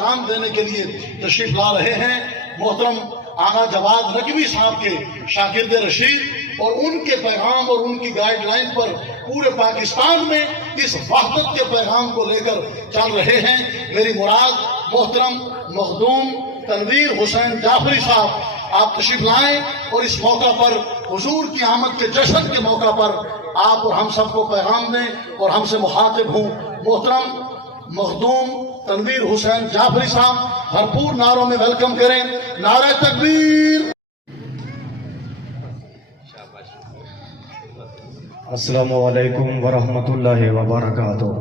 پیغام دینے کے لیے تشریف لا رہے ہیں محترم آغا جواد نقوی صاحب کے شاگرد رشید، اور ان کے پیغام اور ان کی گائیڈ لائن پر پورے پاکستان میں اس وحدت کے پیغام کو لے کر چل رہے ہیں۔ میری مراد محترم مخدوم تنویر حسین جعفری صاحب، آپ تشریف لائیں اور اس موقع پر حضور کی آمد کے جشن کے موقع پر آپ اور ہم سب کو پیغام دیں اور ہم سے مخاطب ہوں۔ محترم مخدوم تنویر حسین جعفری صاحب بھرپور نعروں میں ویلکم کریں۔ نعرہ تکبیر۔ السلام علیکم ورحمۃ اللہ وبرکاتہ۔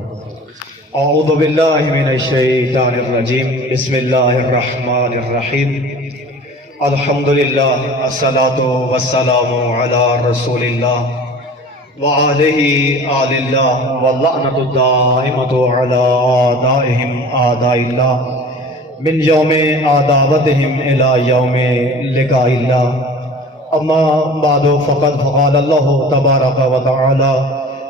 اعوذ باللہ من الشیطان الرجیم، بسم اللہ الرحمن الرحیم۔ الحمدللہ الصلاۃ والسلام علی رسول اللہ وآلہ آل اللہ واللعنۃ الدائمۃ علی اعدائہم اعداء اللہ من یوم عداوتہم الی یوم لقاء اللہ۔ اما بعد فقد قال اللہ تبارک و تعالی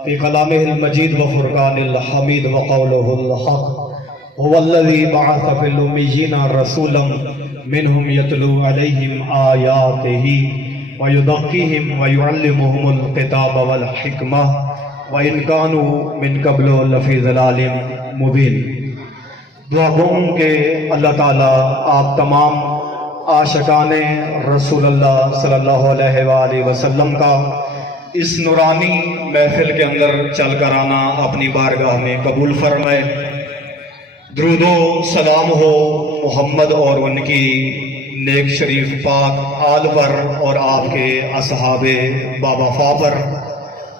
فی کلامہ المجید وفرقان الحمید وقولہ الحق، هو الذی بعث فی الامیین رسولا منہم یتلو علیہم آیاتہ ویزکیہم ویعلمہم الکتاب والحکمہ وإن كانوا من قبل لفی ضلال مبین۔ دعا گوں کہ اللہ تعالیٰ آپ تمام عاشقان رسول اللہ صلی اللہ علیہ وآلہ وسلم کا اس نورانی محفل کے اندر چل کر آنا اپنی بارگاہ میں قبول فرمائے۔ درود و سلام ہو محمد اور ان کی نیک شریف پاک آل پر اور آپ کے اصحاب باوفا پر،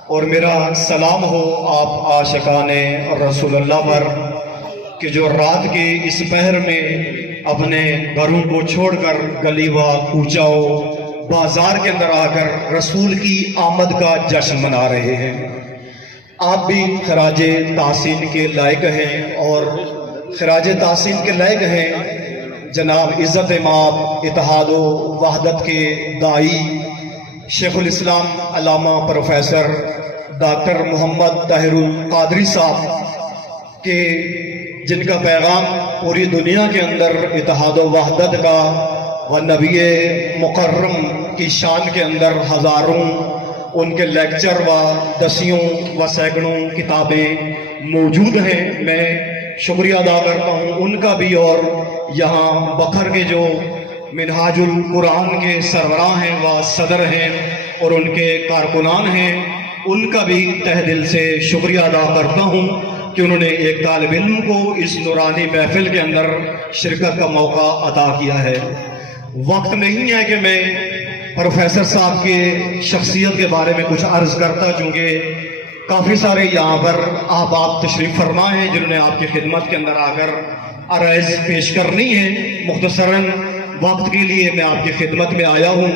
اور میرا سلام ہو آپ عاشقان رسول اللہ پر کہ جو رات کے اس پہر میں اپنے گھروں کو چھوڑ کر گلی و کوچاؤ بازار کے اندر آ کر رسول کی آمد کا جشن منا رہے ہیں۔ آپ بھی خراج تحسین کے لائق ہیں، اور خراج تحسین کے لائق ہیں جناب عزت مآب اتحاد و وحدت کے داعی شیخ الاسلام علامہ پروفیسر ڈاکٹر محمد طاہر القادری صاحب کے، جن کا پیغام پوری دنیا کے اندر اتحاد و وحدت کا و نبی مکرم کی شان کے اندر ہزاروں ان کے لیکچر و دسیوں و سینکڑوں کتابیں موجود ہیں۔ میں شکریہ ادا کرتا ہوں ان کا بھی، اور یہاں بکھر کے جو منہاج القرآن کے سربراہ ہیں و صدر ہیں اور ان کے کارکنان ہیں، ان کا بھی تہ دل سے شکریہ ادا کرتا ہوں کہ انہوں نے ایک طالب علم کو اس نورانی محفل کے اندر شرکت کا موقع عطا کیا ہے۔ وقت نہیں ہے کہ میں پروفیسر صاحب کے شخصیت کے بارے میں کچھ عرض کرتا، چونکہ کافی سارے یہاں پر آپ تشریف فرما ہیں جنہوں نے آپ کی خدمت کے اندر آ کر عرائض پیش کرنی ہے۔ مختصراً وقت کے لیے میں آپ کی خدمت میں آیا ہوں۔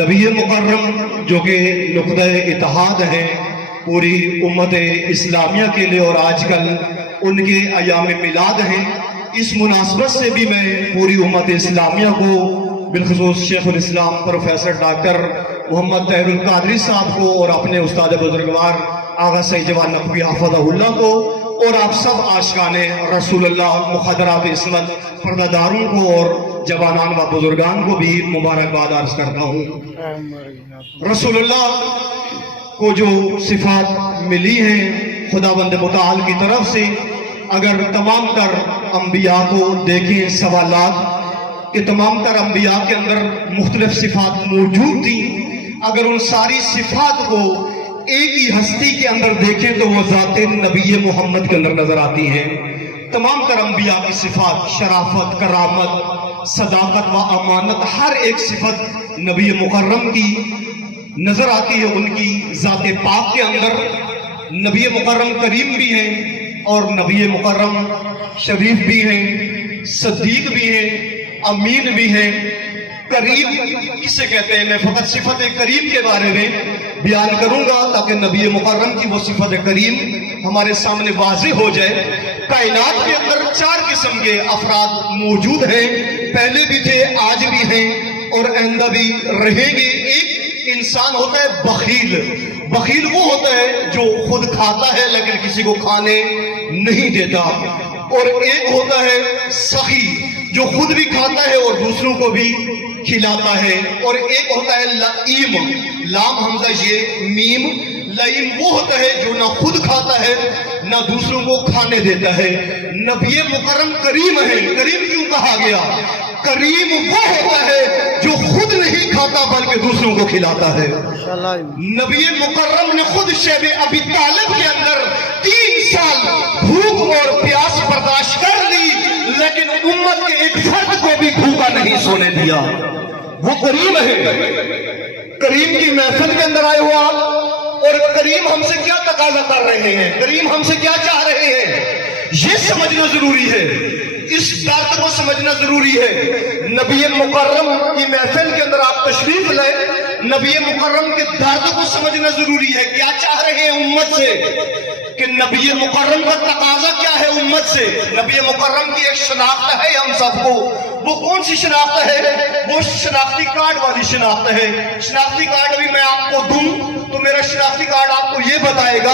نبی مکرم جو کہ نقطہ اتحاد ہیں پوری امت اسلامیہ کے لیے، اور آج کل ان کے ایام میلاد ہیں، اس مناسبت سے بھی میں پوری امت اسلامیہ کو، بالخصوص شیخ الاسلام پروفیسر ڈاکٹر محمد طاہر القادری صاحب کو اور اپنے استاد بزرگوار آغا سید جوان نقوی حفظہ اللہ کو، اور آپ سب عاشقان رسول اللہ مخدرات عصمت پردہ داروں کو اور جوانان و بزرگان کو بھی مبارکباد عرض کرتا ہوں۔ رسول اللہ کو جو صفات ملی ہیں خداوند متعال کی طرف سے، اگر تمام تر انبیاء کو دیکھیں سوالات کہ تمام تر انبیاء کے اندر مختلف صفات موجود تھیں، اگر ان ساری صفات کو ایک ہی ہستی کے اندر دیکھیں تو وہ ذات نبی محمد کے اندر نظر آتی ہیں۔ تمام تر انبیاء کی صفات، شرافت، کرامت، صداقت و امانت، ہر ایک صفت نبی مکرم کی نظر آتی ہے ان کی ذات پاک کے اندر۔ نبی مکرم کریم بھی ہیں اور نبی مکرم شریف بھی ہیں، صدیق بھی ہیں، امین بھی ہیں۔ کریم کسے کہتے ہیں؟ میں فقط صفت کریم کے بارے میں بیان کروں گا تاکہ نبی مکرم کی وہ صفت کریم ہمارے سامنے واضح ہو جائے۔ کائنات کے اندر 4 قسم کے افراد موجود ہیں، پہلے بھی تھے، آج بھی ہیں اور آئندہ بھی رہیں گے۔ ایک انسان ہوتا ہے بخیل۔ بخیل وہ ہوتا ہے جو خود کھاتا ہے لیکن کسی کو کھانے نہیں دیتا، اور ایک ہوتا ہے سخی۔ خود بھی کھاتا ہے اور دوسروں کو بھی کھلاتا ہے. اور ایک ہوتا ہے لئیم، لام حمزہ یہ میم. لئیم وہ ہوتا ہے جو نہ خود کھاتا ہے نہ دوسروں کو کھانے دیتا ہے. نبی مکرم کریم ہے. کریم کیوں کہا گیا؟ کریم وہ ہوتا ہے جو خود نہیں کھاتا بلکہ دوسروں کو کھلاتا ہے. نبی مکرم نے خود شیب ابی طالب کے اندر 3 سال بھوک اور پیاس برداشت کر لی، لیکن امت کے ایک فرد کو بھی بھوکا نہیں سونے دیا. وہ کریم ہے. کریم کی محفل کے اندر آئے ہو آپ، اور کریم ہم سے کیا تقاضا کر رہے ہیں، کریم ہم سے کیا چاہ رہے ہیں، یہ سمجھنا ضروری ہے. اس درد کو سمجھنا ضروری ہے. نبی مکرم کی محفل کے اندر آپ تشریف لیں، نبی مکرم کے درد کو سمجھنا ضروری ہے. کیا چاہ رہے ہیں امت سے، کہ نبی مکرم کا تقاضا کیا ہے امت سے. نبی مکرم کی ایک شناخت ہے ہم سب کو. وہ کون سی شناخت ہے؟ وہ شناختی کارڈ والی شناخت ہے. شناختی کارڈ ابھی میں آپ کو دوں تو میرا شناختی کارڈ آپ کو یہ بتائے گا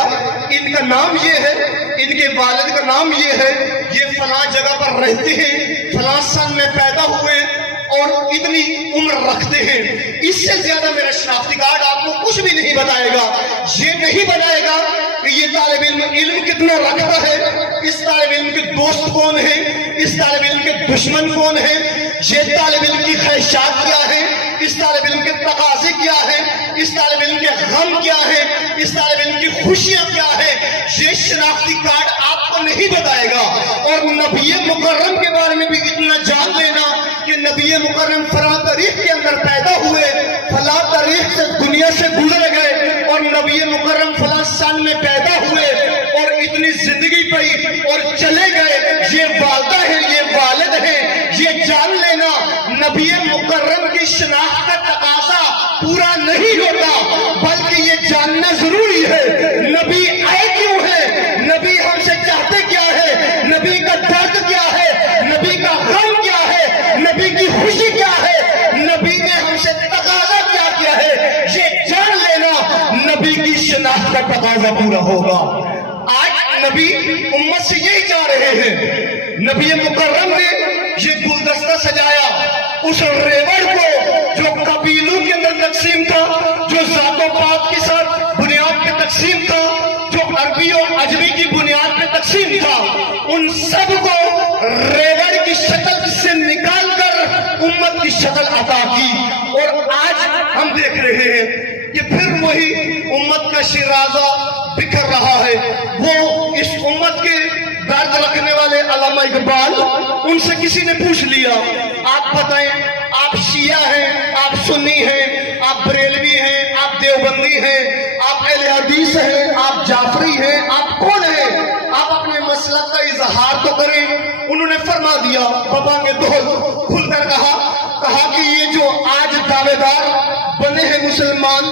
ان کا نام یہ ہے، ان کے والد کا نام یہ ہے، یہ فلاں جگہ پر رہتے ہیں، فلاں سن میں پیدا ہوئے اور اتنی عمر رکھتے ہیں. اس سے زیادہ میرا شناختی کارڈ آپ کو کچھ بھی نہیں بتائے گا. یہ نہیں بتائے گا کہ یہ طالب علم کتنا رکھتا ہے، اس طالب علم کے دوست کون ہیں، اس طالب علم کے دشمن کون ہیں، یہ طالب علم کی خواہشات کیا ہیں، اس طالب علم کے تقاضے کیا ہیں، اس طالب علم کے غم کیا ہیں، اس طالب علم کی خوشیاں کیا ہیں. یہ شناختی کارڈ آپ کو نہیں بتائے گا. اور نبی مکرم کے بارے میں بھی اتنا جان لینا کہ نبی مکرم فلاں تاریخ کے اندر پیدا ہوئے، فلاں تاریخ سے دنیا سے گزر گئے، اور نبی مکرم فلاں سن میں پیدا ہوئے اور اتنی زندگی پئی اور چلے گئے. یہ والدہ ہے، یہ والد ہے. یہ جان لینا نبی مکرم کی شناخت کا تقاضا پورا نہیں ہوتا، بلکہ یہ جاننا ضروری ہے نبی آئے کیوں ہے، نبی ہم سے چاہتے کیا ہے، نبی کا درد کیا ہے، نبی کا غم کیا ہے، نبی کی خوشی کیا ہے، نبی نے ہم سے تقاضا کیا کیا ہے. یہ جان لینا نبی کی شناخت کا تقاضا پورا ہوگا. آج نبی امت سے یہی چاہ رہے ہیں. نبی مکرم نے یہ گلدستہ سجایا اس ریوڑ کو جو قبیلوں کے اندر تقسیم تھا، جو ذات و پات کے ساتھ بنیاد پہ تقسیم تھا، جو عربی اور عجمی کی بنیاد پہ تقسیم تھا، ان سب کو ریوڑ کی شکل سے نکال کر امت کی شکل عطا کی. اور آج ہم دیکھ رہے ہیں کہ پھر وہی امت کا شیرازہ بکھر رہا ہے. وہ اس امت کے درد رکھنے والے علامہ اقبال، ان سے کسی نے پوچھ لیا آپ بتائیں آپ شیعہ ہیں، آپ سنی ہیں، آپ بریلوی ہیں، آپ دیوبندی ہیں، آپ اہل حدیث ہیں، آپ جعفری ہیں، آپ کون ہیں، آپ اپنے مسلک کا اظہار تو کریں. انہوں نے فرما دیا بابا کے دور کھل کر کہا کہ یہ جو آج دعوے دار بنے ہیں مسلمان،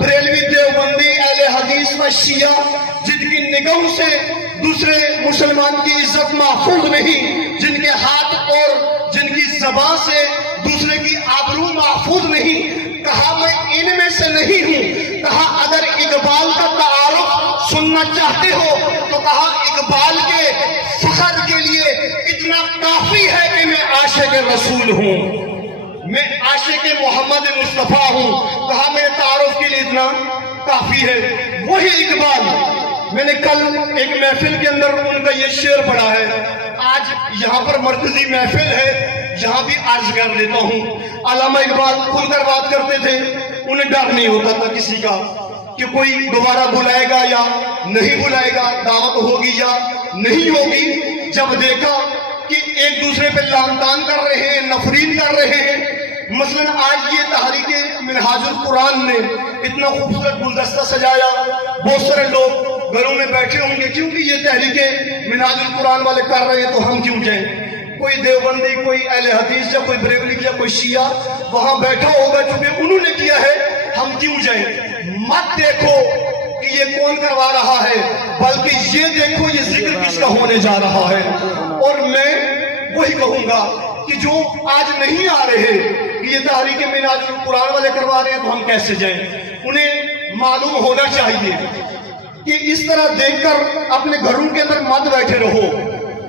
بریلوی، دیوبندی، اہل حدیث و شیعہ، جن کی نگاہوں سے دوسرے مسلمان کی عزت محفوظ نہیں، جن کے ہاتھ اور جن کی زبان سے دوسرے کی آبرو محفوظ نہیں، کہا میں ان میں سے نہیں ہوں. کہا اگر اقبال کا تعارف سننا چاہتے ہو تو کہا اقبال کے فخر کے لیے اتنا کافی ہے کہ میں عاشق رسول ہوں، میں عاشق محمد مصطفیٰ ہوں. کہا میرے تعارف کے لیے اتنا کافی ہے. وہی اقبال، میں نے کل ایک محفل کے اندر ان کا یہ شعر پڑھا ہے. آج یہاں پر مرکزی محفل ہے، یہاں بھی عرض کر لیتا ہوں. علامہ اقبال کھل کر بات کرتے تھے، انہیں ڈر نہیں ہوتا تھا کسی کا کہ کوئی دوبارہ بلائے گا یا نہیں بلائے گا، دعوت ہوگی یا نہیں ہوگی. جب دیکھا کہ ایک دوسرے پہ لعن طعن کر رہے ہیں، نفرین کر رہے ہیں. مثلا آج یہ تحریک منہاج القرآن نے اتنا خوبصورت گلدستہ سجایا، بہت سارے لوگ گھروں میں بیٹھے ہوں گے کیونکہ یہ تحریک منہاج القرآن والے کر رہے ہیں تو ہم کیوں جائیں. کوئی دیوبندی، کوئی اہل حدیث یا کوئی بریلوی یا کوئی شیعہ وہاں بیٹھا ہوگا کیونکہ انہوں نے کیا ہے، ہم کیوں جائیں. مت دیکھو کہ یہ کون کروا رہا ہے، بلکہ یہ دیکھو یہ ذکر کس کا ہونے جا رہا ہے. اور میں وہی کہوں گا کہ جو آج نہیں آ رہے کہ یہ تحریک منہاج القرآن والے کروا رہے ہیں تو ہم کیسے جائیں. انہیں معلوم ہونا چاہیے کہ اس طرح دیکھ کر اپنے گھروں کے اندر مت بیٹھے رہو،